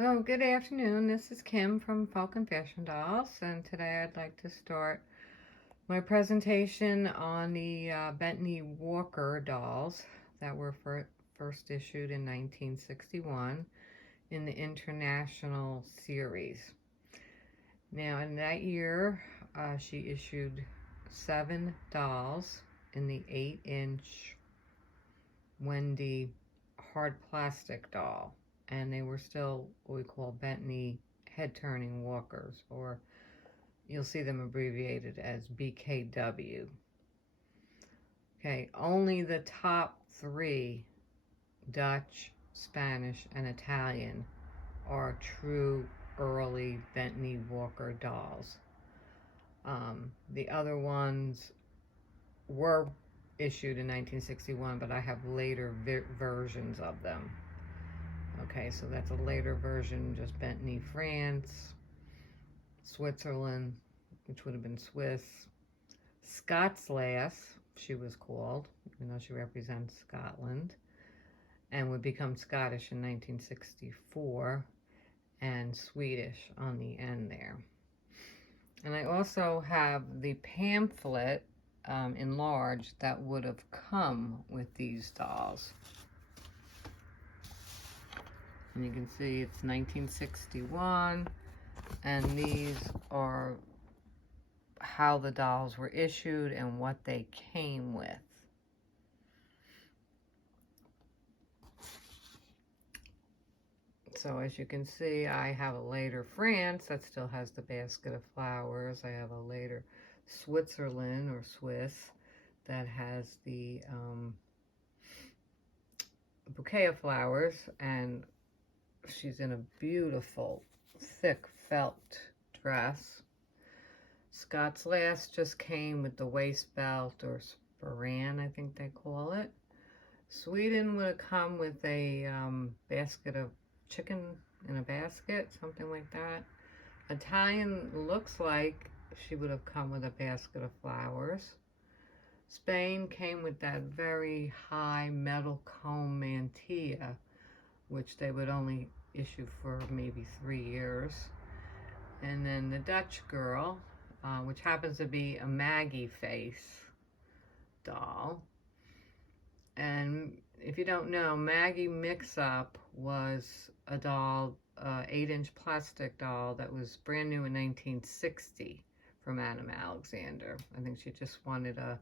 Oh, good afternoon. This is Kim from Falcon Fashion Dolls, and today I'd like to start my presentation on the Bentley Walker dolls that were first issued in 1961 in the International series. Now, in that year, she issued 7 dolls in the 8-inch Wendy hard plastic doll, and they were still what we call Bentley head-turning walkers, or you'll see them abbreviated as BKW. Okay, only the top 3, Dutch, Spanish, and Italian, are true early Bentley Walker dolls. The other ones were issued in 1961, but I have later versions of them. Okay, so that's a later version, just Bentley France, Switzerland, which would have been Swiss, Scots Lass, she was called, even though she represents Scotland, and would become Scottish in 1964, and Swedish on the end there. And I also have the pamphlet enlarged that would have come with these dolls. And you can see it's 1961, and these are how the dolls were issued and what they came with. So as you can see, I have a later France that still has the basket of flowers. I have a later Switzerland or Swiss that has the bouquet of flowers, and she's in a beautiful thick felt dress. Scots Lass just came with the waist belt, or sporran, I think they call it. Sweden would have come with a basket of chicken in a basket, something like that. Italian looks like she would have come with a basket of flowers. Spain came with that very high metal comb mantilla, which they would only issue for maybe 3 years. And then the Dutch girl, which happens to be a Maggie face doll. And if you don't know, Maggie Mix-Up was a doll, 8-inch plastic doll that was brand new in 1960 from Adam Alexander. I think she just wanted a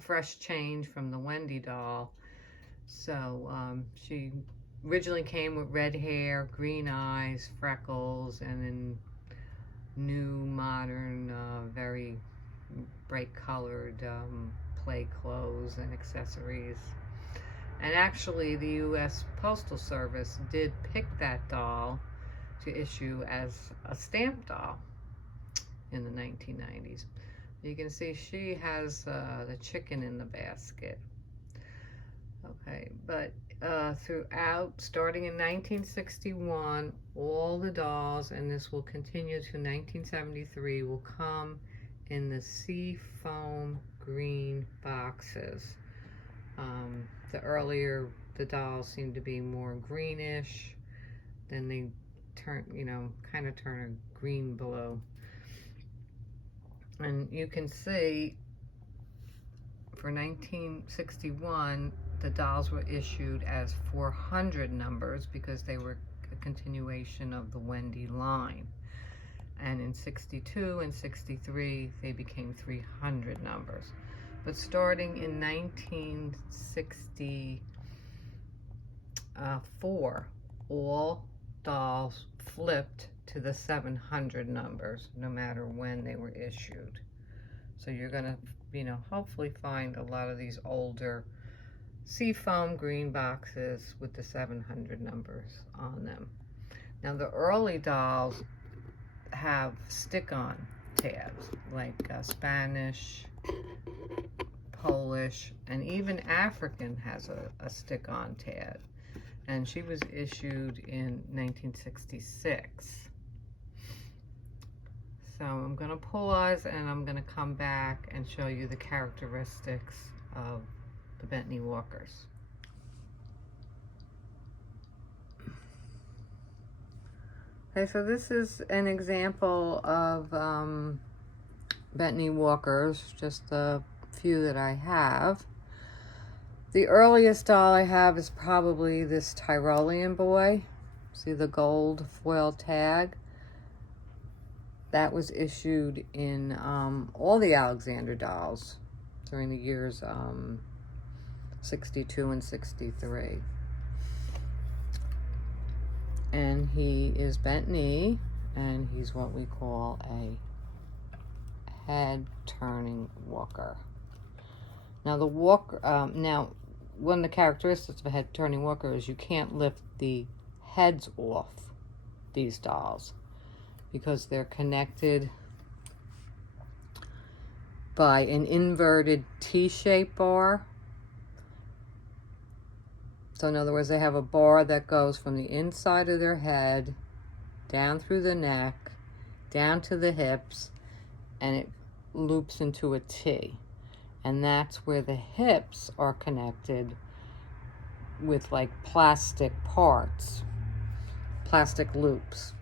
fresh change from the Wendy doll. So she originally came with red hair, green eyes, freckles, and then new, modern, very bright colored play clothes and accessories. And actually, the U.S. Postal Service did pick that doll to issue as a stamp doll in the 1990s. You can see she has the chicken in the basket. Okay, but throughout, starting in 1961, all the dolls, and this will continue to 1973, will come in the sea foam green boxes. The dolls seem to be more greenish, then they turn, kind of turn a green blue. And you can see for 1961, the dolls were issued as 400 numbers because they were a continuation of the Wendy line. And in 62 and 63, they became 300 numbers. But starting in 1964, all dolls flipped to the 700 numbers, no matter when they were issued. So you're gonna, hopefully find a lot of these older seafoam green boxes with the 700 numbers on them. Now the early dolls have stick-on tabs, like Spanish, Polish, and even African has a stick-on tab. And she was issued in 1966. So I'm going to pause and I'm going to come back and show you the characteristics of the Bentley Walkers. Okay, so this is an example of Bentley Walkers, just a few that I have. The earliest doll I have is probably this Tyrolean boy. See the gold foil tag? That was issued in all the Alexander dolls during the years 62 and 63. And he is bent knee, and he's what we call a head turning walker. Now the walker, one of the characteristics of a head turning walker is you can't lift the heads off these dolls because they're connected by an inverted T-shaped bar. So in other words, they have a bar that goes from the inside of their head down through the neck, down to the hips, and it loops into a T. And that's where the hips are connected with like plastic parts, plastic loops.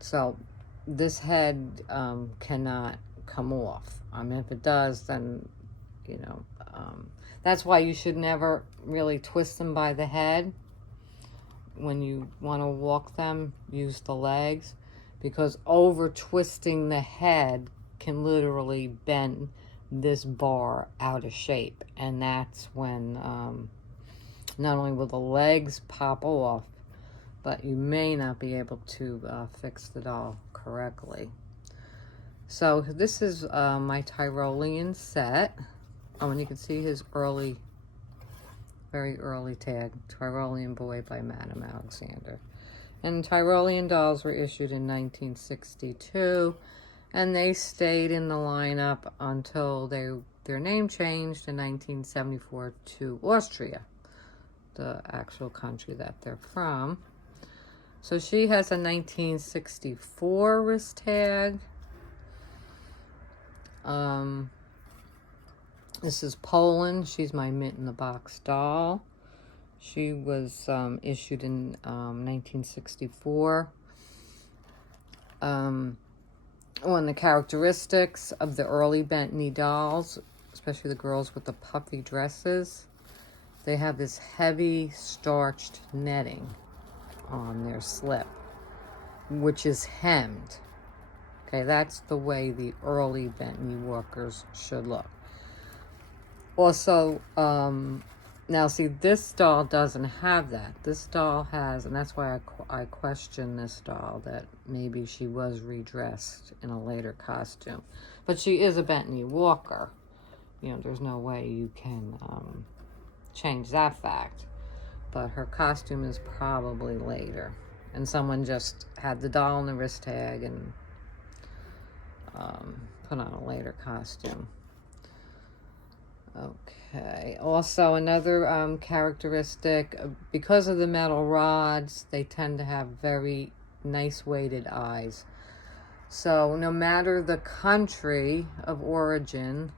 So this head cannot come off. If it does, then, that's why you should never really twist them by the head. When you want to walk them, use the legs, because over twisting the head can literally bend this bar out of shape, and that's when not only will the legs pop off, but you may not be able to fix the doll correctly. So this is my Tyrolean set. Oh, and you can see his very early tag, Tyrolean Boy by Madame Alexander. And Tyrolean dolls were issued in 1962, and they stayed in the lineup until their name changed in 1974 to Austria, the actual country that they're from. So she has a 1964 wrist tag. This is Poland. She's my Mint in the Box doll. She was issued in 1964. One of the characteristics of the early Bentley dolls, especially the girls with the puffy dresses, they have this heavy starched netting on their slip, which is hemmed. Okay, that's the way the early Bentley Walkers should look. Also, now see, this doll doesn't have that. This doll has, and that's why I question this doll, that maybe she was redressed in a later costume. But she is a Bentley Walker. There's no way you can change that fact. But her costume is probably later. And someone just had the doll in the wrist tag and put on a later costume. Okay, also another characteristic, because of the metal rods, they tend to have very nice weighted eyes. So no matter the country of origin,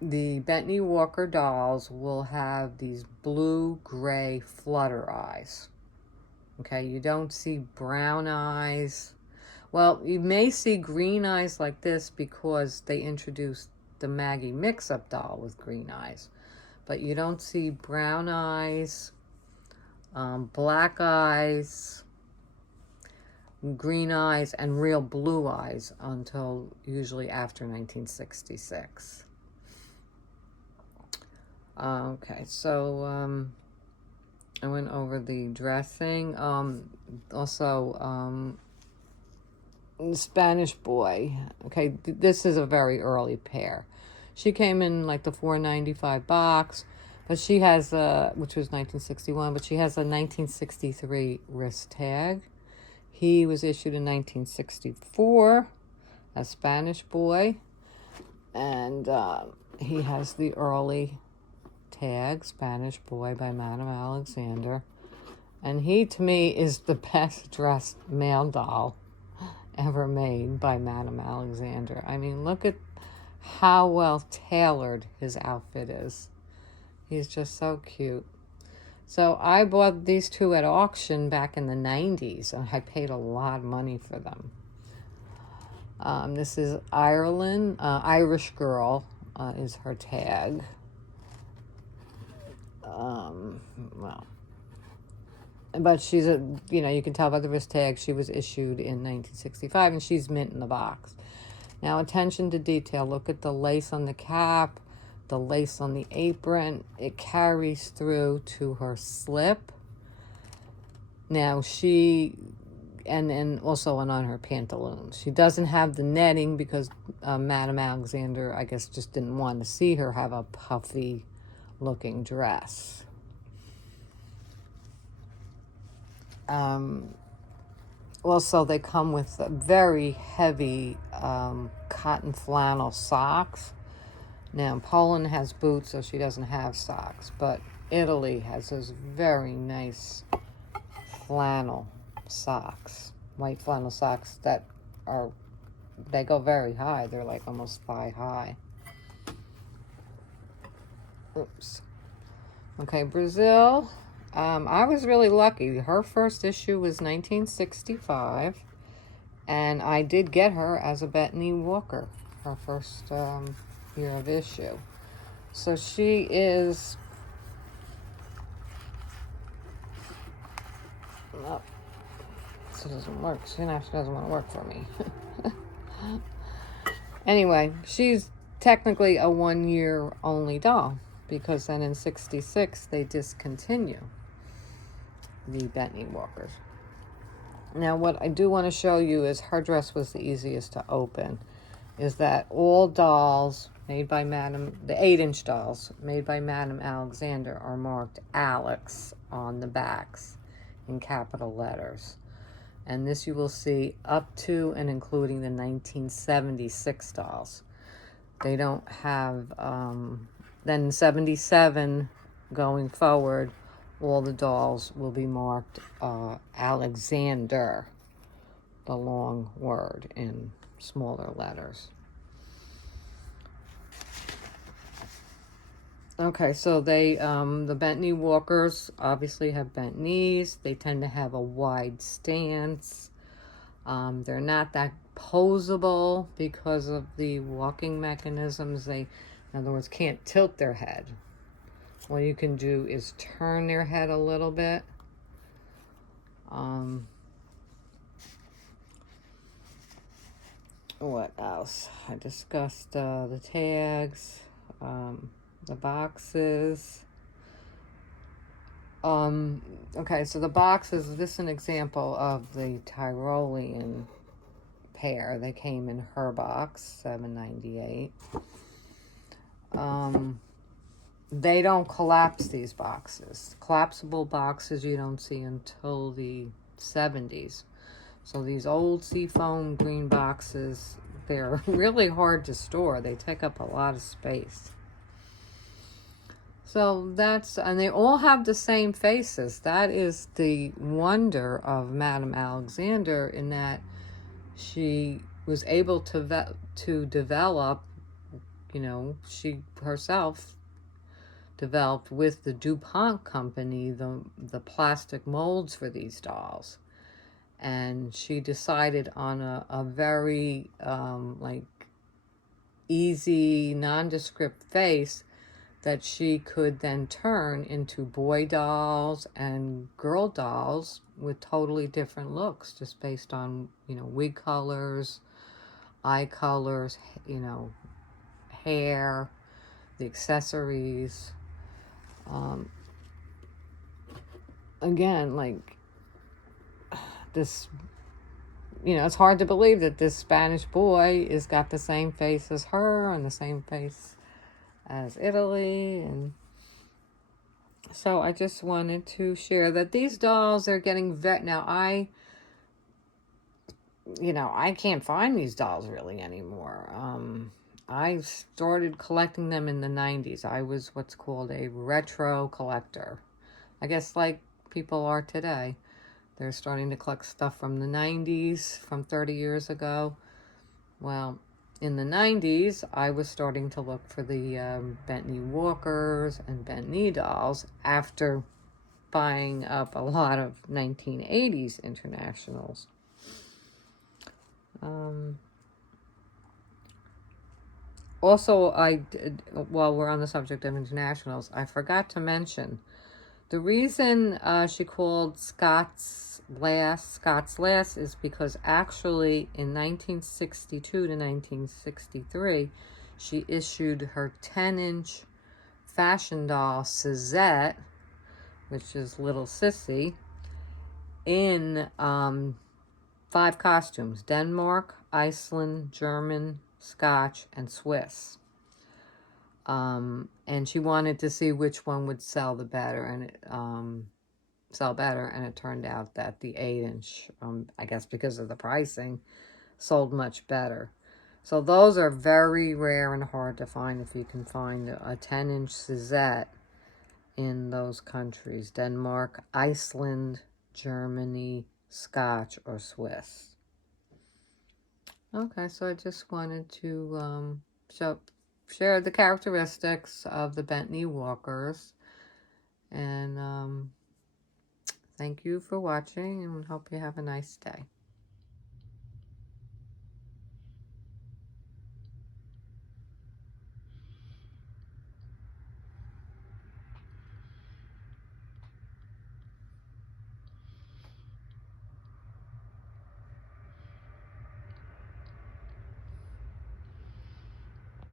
the Bentley Walker dolls will have these blue-gray flutter eyes. Okay, you don't see brown eyes. Well, you may see green eyes like this because they introduced the Maggie mix-up doll with green eyes. But you don't see brown eyes, black eyes, green eyes, and real blue eyes until usually after 1966. Okay, so I went over the dressing. Also, Spanish Boy. Okay, this is a very early pair. She came in like the $4.95 box, but she has which was 1961, but she has a 1963 wrist tag. He was issued in 1964, a Spanish Boy, and he has the early tag, Spanish Boy by Madame Alexander, and he, to me, is the best dressed male doll ever made by Madame Alexander. I mean, look at how well tailored his outfit is. He's just so cute. So I bought these two at auction back in the 90s, and I paid a lot of money for them. This is Ireland, Irish Girl is her tag. Well, but she's you can tell by the wrist tag she was issued in 1965, and she's mint in the box. Now, attention to detail. Look at the lace on the cap, the lace on the apron. It carries through to her slip. Now, and also on her pantaloons. She doesn't have the netting because Madame Alexander, I guess, just didn't want to see her have a puffy looking dress. Also, they come with very heavy cotton flannel socks. Now, Poland has boots, so she doesn't have socks, but Italy has those very nice flannel socks, white flannel socks that they go very high. They're like almost thigh high. Oops. Okay, Brazil. I was really lucky. Her first issue was 1965, and I did get her as a Bethany Walker, her first year of issue. So she is... Oh, this doesn't work. She doesn't want to work for me. Anyway, she's technically a 1 year only doll, because then in 66 they discontinue the Bethany Walkers. Now, what I do want to show you is her dress was the easiest to open. Is that all dolls made by the 8-inch dolls made by Madame Alexander are marked Alex on the backs in capital letters. And this you will see up to and including the 1976 dolls. They don't have, then 77 going forward, all the dolls will be marked Alexander, the long word, in smaller letters. Okay, so they, the Bethany Walkers obviously have bent knees. They tend to have a wide stance. They're not that posable because of the walking mechanisms. They, in other words, can't tilt their head. What you can do is turn their head a little bit. What else? I discussed the tags, the boxes. Okay, so the boxes, this is an example of the Tyrolean pair. They came in her box, $7.98. They don't collapse, these boxes. Collapsible boxes you don't see until the 70s. So these old seafoam green boxes, they're really hard to store. They take up a lot of space. So and they all have the same faces. That is the wonder of Madame Alexander, in that she was able to develop, she herself developed with the DuPont company the plastic molds for these dolls. And she decided on a very easy, nondescript face that she could then turn into boy dolls and girl dolls with totally different looks, just based on, wig colors, eye colors, hair, the accessories. Again, this, it's hard to believe that this Spanish boy has got the same face as her and the same face as Italy. And so I just wanted to share that these dolls are getting now I can't find these dolls really anymore. I started collecting them in the 90s. I was what's called a retro collector. I guess like people are today. They're starting to collect stuff from the 90s, from 30 years ago. Well, in the 90s, I was starting to look for the Bethany Walkers and Bethany dolls after buying up a lot of 1980s internationals. Also, while we're on the subject of internationals, I forgot to mention the reason she called Scott's Lass is because actually in 1962 to 1963, she issued her 10-inch fashion doll Suzette, which is Little Sissy, in 5 costumes: Denmark, Iceland, German, Scotch, and Swiss. And she wanted to see which one would sell better, and it turned out that the 8-inch, I guess because of the pricing, sold much better. So those are very rare and hard to find if you can find a 10-inch Suzette in those countries: Denmark, Iceland, Germany, Scotch, or Swiss. Okay, so I just wanted to share the characteristics of the Bentley Walkers. And thank you for watching, and hope you have a nice day.